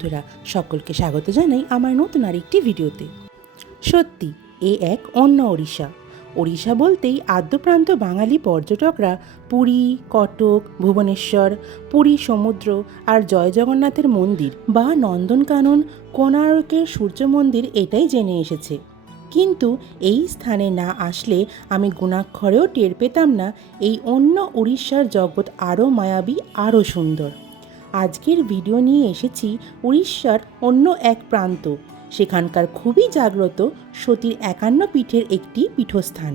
বন্ধুরা, সকলকে স্বাগত জানাই আমার নতুন আরেকটি ভিডিওতে। সত্যি এ এক অন্য ওড়িশা। ওড়িশা বলতেই আদ্যপ্রান্ত বাঙালি পর্যটকরা পুরী, কটক, ভুবনেশ্বর, পুরী সমুদ্র আর জয় জগন্নাথের মন্দির বা নন্দনকানন, কোণার্কের সূর্য মন্দির এটাই জেনে এসেছে। কিন্তু এই স্থানে না আসলে আমি গুণাক্ষরেও টের পেতাম না এই অন্য উড়িষ্যার জগৎ আরও মায়াবী, আরও সুন্দর। আজকের ভিডিও নিয়ে এসেছি উড়িষ্যার অন্য এক প্রান্ত, সেখানকার খুবই জাগ্রত সতীর ৫১ পীঠের একটি পীঠস্থান।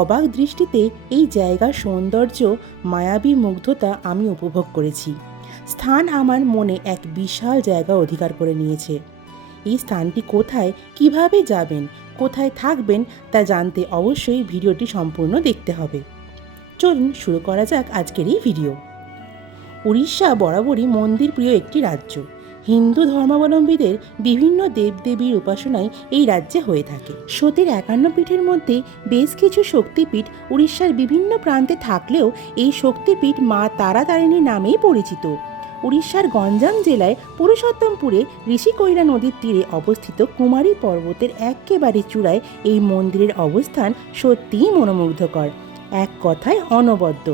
অবাক দৃষ্টিতে এই জায়গার সৌন্দর্য, মায়াবী মুগ্ধতা আমি উপভোগ করেছি। স্থান আমার মনে এক বিশাল জায়গা অধিকার করে নিয়েছে। এই স্থানটি কোথায়, কিভাবে যাবেন, কোথায় থাকবেন তা জানতে অবশ্যই ভিডিওটি সম্পূর্ণ দেখতে হবে। চলুন শুরু করা যাক আজকের এই ভিডিও। উড়িষ্যা বরাবরই মন্দির প্রিয় একটি রাজ্য। হিন্দু ধর্মাবলম্বীদের বিভিন্ন দেবদেবীর উপাসনাই এই রাজ্যে হয়ে থাকে। সতীর ৫১ পীঠের মধ্যে বেশ কিছু শক্তিপীঠ উড়িষ্যার বিভিন্ন প্রান্তে থাকলেও এই শক্তিপীঠ মা তারাতারিণী নামেই পরিচিত। উড়িষ্যার গঞ্জাম জেলায় পুরুষোত্তমপুরে ঋষিকৈলা নদীর তীরে অবস্থিত কুমারী পর্বতের একেবারে চূড়ায় এই মন্দিরের অবস্থান সত্যিই মনোমুগ্ধকর, এক কথায় অনবদ্য।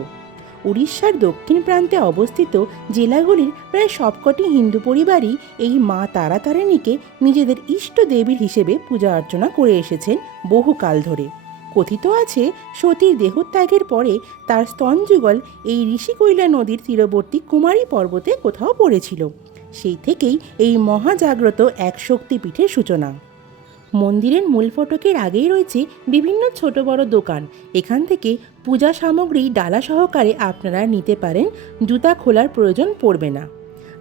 উড়িষ্যার দক্ষিণ প্রান্তে অবস্থিত জেলাগুলির প্রায় সবকটি হিন্দু পরিবারই এই মা তারাতারিণীকে নিজেদের ইষ্ট দেবীর হিসেবে পূজা অর্চনা করে এসেছেন বহুকাল ধরে। কথিত আছে, সতীর দেহত্যাগের পরে তার স্তনযুগল এই ঋষিকৈলা নদীর তীরবর্তী কুমারী পর্বতে কোথাও পড়েছিল। সেই থেকেই এই মহাজাগ্রত এক শক্তিপীঠের সূচনা। মন্দিরের মূল ফটকের আগেই রয়েছে বিভিন্ন ছোট বড় দোকান। এখান থেকে পূজা সামগ্রী ডালা সহকারে আপনারা নিতে পারেন, জুতা খোলার প্রয়োজন পড়বে না।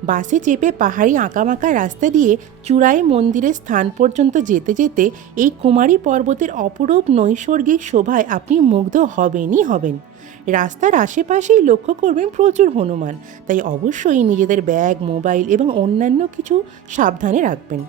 বাসে চেপে পাহাড়ি আঁকামাঁকা রাস্তা দিয়ে চূড়ায় মন্দিরের স্থান পর্যন্ত যেতে যেতে এই কুমারী পর্বতের অপরূপ নৈসর্গিক শোভায় আপনি মুগ্ধ হবেনই হবেন। রাস্তার আশেপাশেই লক্ষ্য করবেন প্রচুর হনুমান, তাই অবশ্যই নিজেদের ব্যাগ, মোবাইল এবং অন্যান্য কিছু সাবধানে রাখবেন।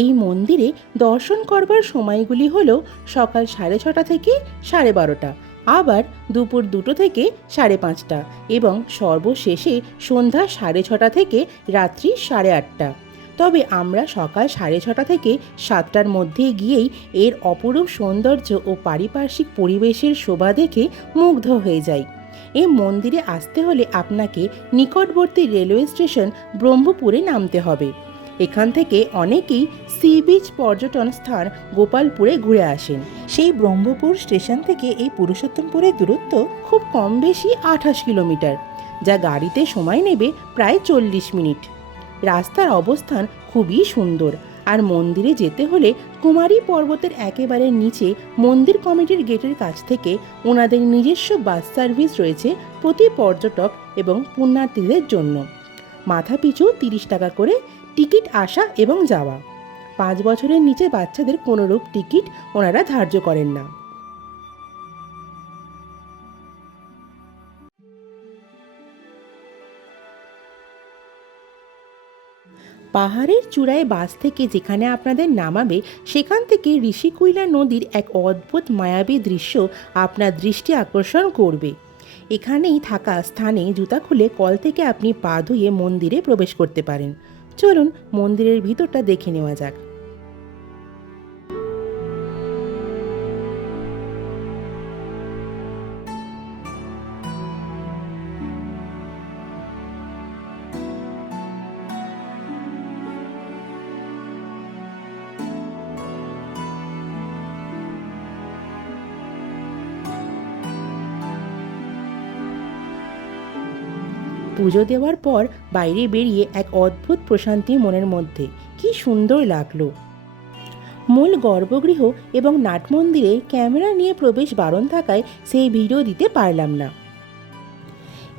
এই মন্দিরে দর্শন করবার সময়গুলি হল সকাল ৬:৩০ থেকে ১২:৩০, আবার দুপুর ২টো থেকে ৫:৩০ এবং সর্বশেষে সন্ধ্যা ৬:৩০ থেকে রাত্রি ৮:৩০। তবে আমরা সকাল ৬:৩০ থেকে ৭টার মধ্যে গিয়েই এর অপরূপ সৌন্দর্য ও পারিপার্শ্বিক পরিবেশের শোভা দেখে মুগ্ধ হয়ে যাই। এই মন্দিরে আসতে হলে আপনাকে নিকটবর্তী রেলওয়ে স্টেশন ব্রহ্মপুরে নামতে হবে। এখান থেকে অনেকেই সি বিচ পর্যটন স্থান গোপালপুরে ঘুরে আসেন। সেই ব্রহ্মপুর স্টেশন থেকে এই পুরুষোত্তমপুরের দূরত্ব খুব কম বেশি ২৮ কিলোমিটার, যা গাড়িতে সময় নেবে প্রায় ৪০ মিনিট। রাস্তার অবস্থান খুবই সুন্দর, আর মন্দিরে যেতে হলে কুমারী পর্বতের একেবারে নিচে মন্দির কমিটির গেটের কাছ থেকে ওনাদের নিজস্ব বাস সার্ভিস রয়েছে প্রতি পর্যটক এবং পুণ্যার্থীদের জন্য। মাথাপিছু ৩০ টাকা করে টিকিট আসা এবং যাওয়া। ৫ বছরের নিচে বাচ্চাদের কোনোরূপ টিকিট ওনারা ধার্য করেন না। পাহাড়ের চূড়ায় বাস থেকে যেখানে আপনাদের নামাবে, সেখান থেকে ঋষিকৈলা নদীর এক অদ্ভুত মায়াবী দৃশ্য আপনার দৃষ্টি আকর্ষণ করবে। এখানেই থাকা স্থানে জুতা খুলে কল থেকে আপনি পা ধুয়ে মন্দিরে প্রবেশ করতে পারেন। চলুন মন্দিরের ভিতরটা দেখে নেওয়া যাক। পুজো দেওয়ার পর বাইরে বেরিয়ে এক অদ্ভুত প্রশান্তি মনের মধ্যে, কি সুন্দর লাগলো। মূল গর্ভগৃহ এবং নাট মন্দিরে ক্যামেরা নিয়ে প্রবেশ বারণ থাকায় সেই ভিডিও দিতে পারলাম না।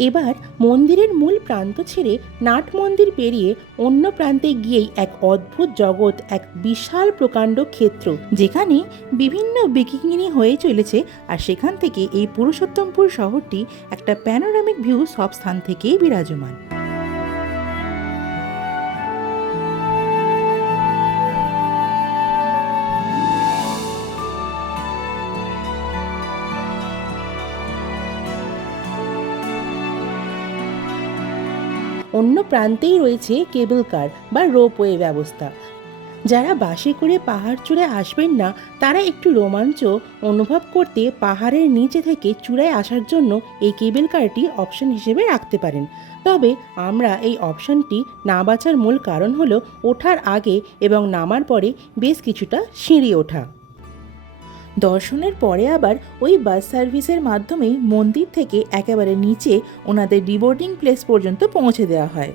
এবার মন্দিরের মূল প্রান্ত ছেড়ে নাট মন্দির পেরিয়ে অন্য প্রান্তে গিয়েই এক অদ্ভুত জগৎ, এক বিশাল প্রকাণ্ড ক্ষেত্র, যেখানে বিভিন্ন বিকিনি হয়ে চলেছে। আর সেখান থেকে এই পুরুষোত্তমপুর শহরটি একটা প্যানোরামিক ভিউ সব স্থান থেকেই বিরাজমান। অন্য প্রান্তেই রয়েছে কেবল কার বা রোপওয়ে ব্যবস্থা। যারা বাসে করে পাহাড় চূড়ে আসবেন না, তারা একটু রোমাঞ্চ অনুভব করতে পাহাড়ের নিচে থেকে চূড়ায় আসার জন্য এই কেবল কারটি অপশন হিসেবে রাখতে পারেন। তবে আমরা এই অপশনটি না বাছার মূল কারণ হলো ওঠার আগে এবং নামার পরে বেশ কিছুটা সিঁড়ি ওঠা। দর্শনের পরে আবার ওই বাস সার্ভিসের মাধ্যমেই মন্দির থেকে একেবারে নিচে ওনাদের ডিবোর্ডিং প্লেস পর্যন্ত পৌঁছে দেওয়া হয়।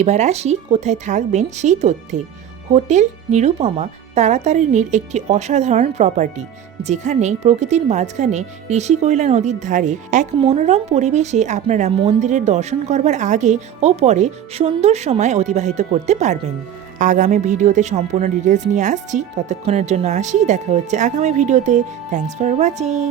এবার আসি কোথায় থাকবেন সেই তথ্যে। হোটেল নিরুপমা তারাতারিণীর একটি অসাধারণ প্রপার্টি, যেখানে প্রকৃতির মাঝখানে ঋষিকৈলা নদীর ধারে এক মনোরম পরিবেশে আপনারা মন্দিরের দর্শন করবার আগে ও পরে সুন্দর সময় অতিবাহিত করতে পারবেন। আগামী ভিডিওতে সম্পূর্ণ ডিটেলস নিয়ে আসছি। ততক্ষণের জন্য আসি, দেখা হচ্ছে আগামী ভিডিওতে। Thanks for watching.